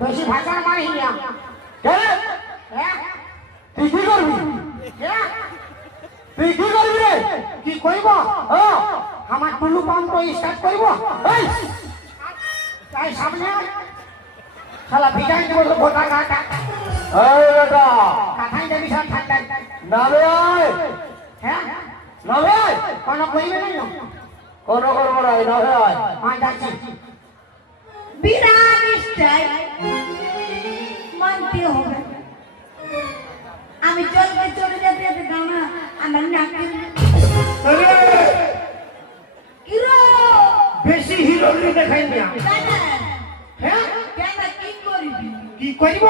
বেশি ভাষা মারি না। কেন হ্যাঁ? তুই কি করবি? তুই কি করবি রে? কি কইব? হ্যাঁ আমার টুলু পাম্প স্টার্ট করব এই! তাই সামনে শালা ভিটাই দেবো তো গোটা কাটা এই বেটা! কাঠাই দেবি সব ঠান্ডা নামে আয়! হ্যাঁ? নামে আয়! কোনো কইবে না কোন করব না নামে আয়। হ্যাঁ যাচ্ছি। বিরাট স্টাইল মানতে হবে। আমি চলতে চলে যেতে যেতে গানা আমার নাকে হিরো! বেশি হিরো দেখাই না। হ্যাঁ? কেন? কি করবি? কি কইব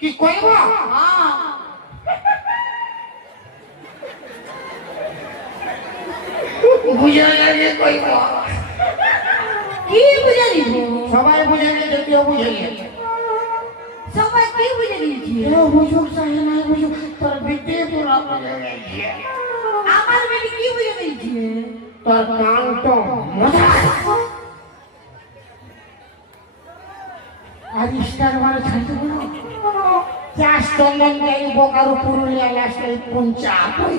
কি কইব আহ, বুঝে গেছে কইব কি বুঝে নিব সবাই বুঝে গেছে কেউ বুঝে গেছে। সবাই কি বুঝে নিয়েছি কেউ বুঝুক চাহে না বুঝুক তোর বুঝে গেছে। আমার বেটি কি বুঝে নিয়েছি তোর কান তো মজা আর স্টার মারে ছাড়তে বলো। চাষ চন্দন বোকারো পুরুলিয়া লাস্টে পঞ্চা কই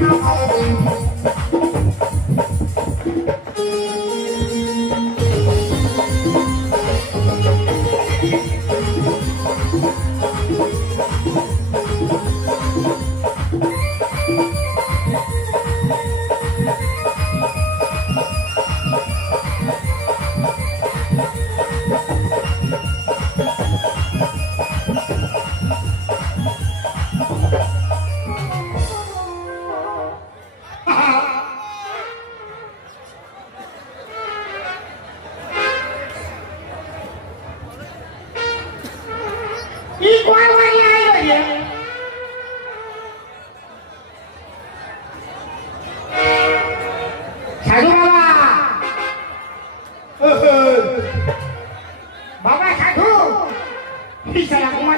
মেলা ই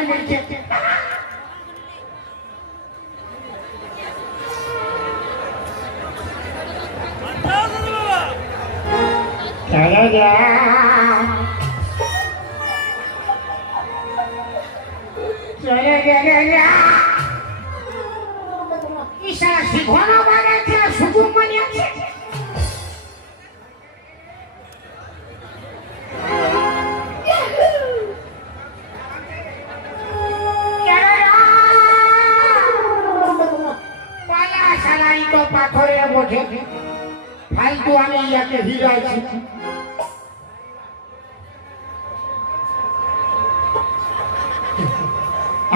পিছলা কুমারী বলছে চলে যা পাথরে বসে ফালতু আমি ইয়াকে হিরাইছি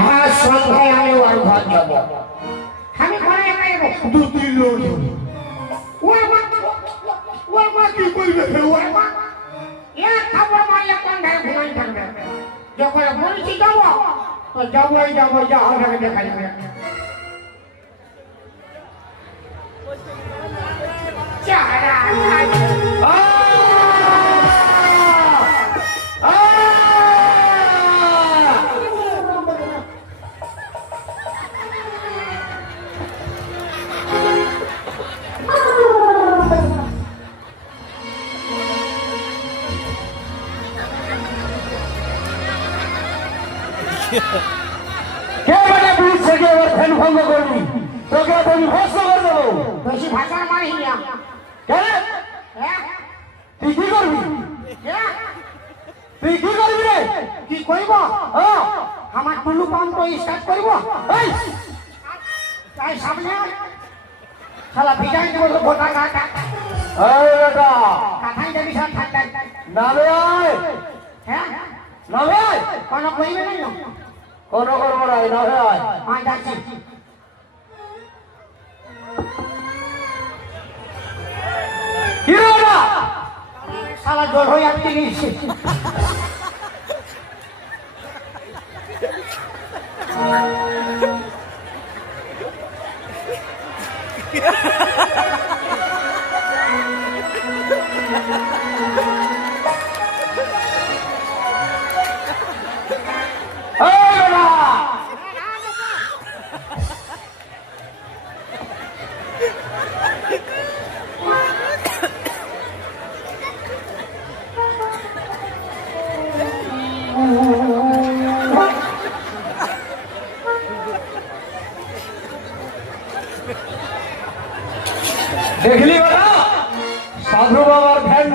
আজ সন্ধ্যায় আমি ওর ঘর যাব। আমি ঘরে দু তিন লোক। ওর মা ওর মা কি করবে ওর মা এক খাবার মারলে কোন ধারে ঘুমাই থাকবে? যখন বলছি যাব তো যাবোই যাব যা হবে দেখা যাবে তোকে আমি ভস্ম করে দেবো। বেশি ভাষা মারি না কেন? হ্যাঁ? তুই কি করবি? তুই কি করবি রে? কি কইব হ্যাঁ? আমার টুলু পাম্প স্টার্ট করব। এই! তাই সামনে শালা ভিটাই দেবো তো গোটা কাটা এই বেটা! কাঠাই দেবি সব ঠান্ডা নামে আয়! হ্যাঁ? নামে আয়! কোনো কইবে না। কোন করব না নামে আয়। হ্যাঁ যাচ্ছি। Hirona! Salah doro yang tinggi Hey,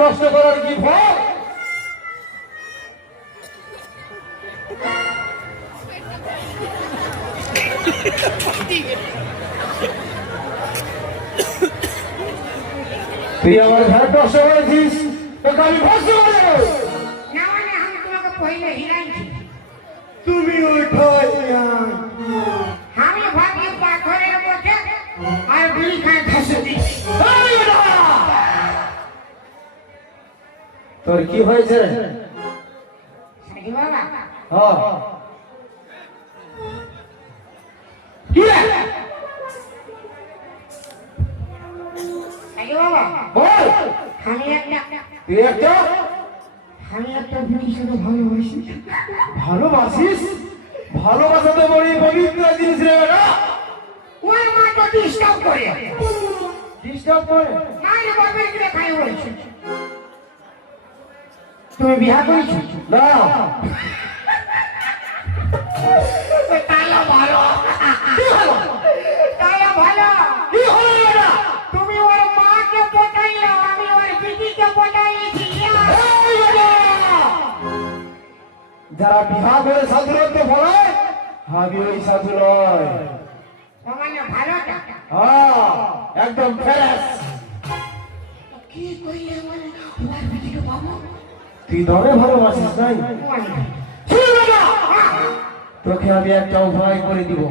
নষ্ট করার কি ফল তুই আমার ধ্যান নষ্ট করেছিস তোকে আমি ভস্ম করে দেবো। না বিড়ির সাথে ভালোবাসি ভালোবাসিস? ভালোবাসা তো বড় পবিত্র জিনিস রে ওই মা তো ডিস্টার্ব করে। ডিস্টার্ব করে? না রে বাবার কিনে খাই বলছি? তুমি বিয়া করেছ? না ভালো কি হলো তাহলে ভালো। কি হলো বেটা তুমি ওর মাকে পটাইলো আমি ওর দিদিকে পটাইছি যারা বিহা করে সাধুরত্ব বলে আমি ওই সাধু নয়। মানে ভালোটা হ্যাঁ একদম ফ্রেশ কি কইলে মানে ওর দিদিকে পাবো? তুই? ভালোবাসিস নাই তোকে আমি একটা উপায় করে দিব।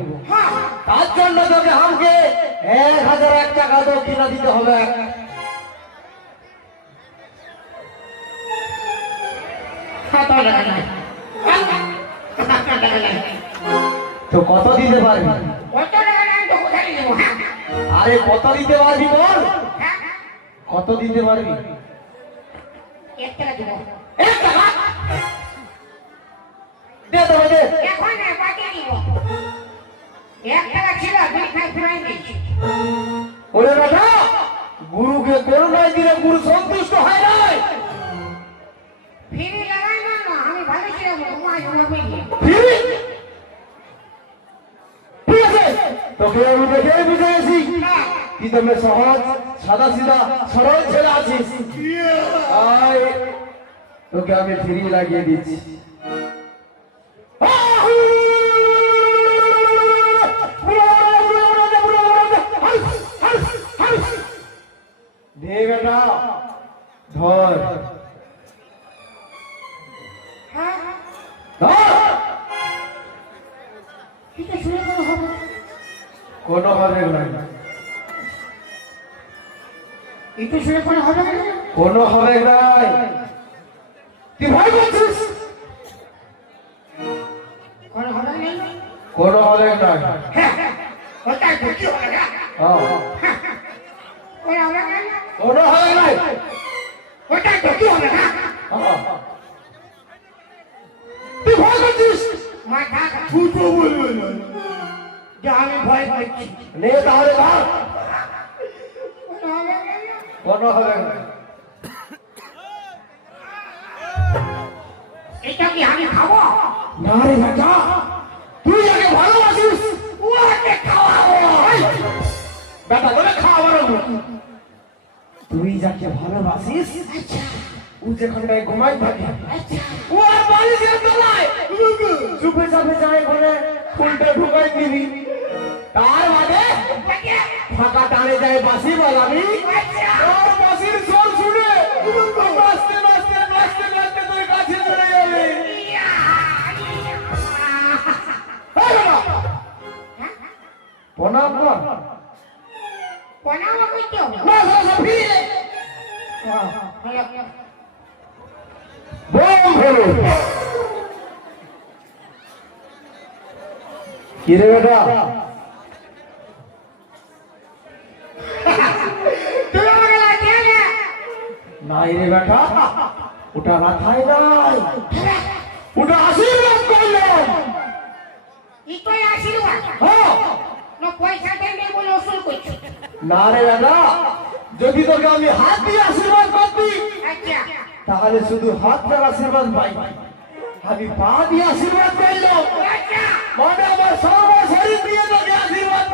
তার জন্য তোকে আমাকে এক হাজার এক টাকা দক্ষিণা দিতে হবে। তো কত দিতে পারবি? আরে কত দিতে পারবি বল? কত দিতে পারবি? এক টাকা দেবো এক টাকা দে তো দে এখন না বাকি দিব এক টাকা ছিল দুই খাই ফিরাই দিচ্ছি ওরে বেটা গুরুকে করুণায় দিলে গুরু সন্তুষ্ট হয় নাই। ফিরে লাগাই না না আমি ভালো ছিলাম ঠিক আছে তোকে আমি দেখে বুঝে গেছি কি সহজ? সাদা সিধা সরল ছেলে আছিস। তোকে আমি ফিরিয়ে লাগিয়ে দিচ্ছি। এটা শুনে হবে কোনো হবে নাই। তুই ভয় করছিস কোনো হবে নেই? কোনো হবে নাই। হ্যাঁ ওটাই কি হবে না হ্যাঁ, কোনো হবে না কোনো হবে নাই। ওটাই কি হবে না হ্যাঁ। তুই ভয় করছিস মাথা ফুটো বলবে না। যে আমি ভয় পাচ্ছি। নে তাহলে না কোনো হবে। না এটা কি আমি খাব? না রে বেটা তুই আগে ভালোবাসিস। ওকে খাওয়াবো। বেটা তোকে খাওয়াবো তুই যাকে ভালোবাসিস আচ্ছা। ও যেখানটায় ঘুমাই থাকে। আচ্ছা। ও আর বালিশের তলায়। চুপে চাপে যায় ঘরে ফুলটা ঢুকাই দিবি তার বাকি ফাঁকা টানে যায় বাসি আচ্ছা ওর বাসির স্বর শুনে। এই বাবা, হ্যাঁ? প্রণাম কর বেটা তুই আমাকে লাগিয়ে নে। নাই রে বেটা। ওটা রাখাই নাই। ওটা আশীর্বাদ করলাম। ইতোই আশীর্বাদ। হ্যাঁ। না পয়সা দেবে বলে ওসুল করছ। না রে বেটা যদি তোকে আমি হাত দিয়ে আশীর্বাদ করতি আচ্ছা। তাহলে শুধু হাতটার আশীর্বাদ পাই। আমি পা দিয়ে আশীর্বাদ আচ্ছা। মানে আমার সর্ব শরীর দিয়ে তোকে আশীর্বাদ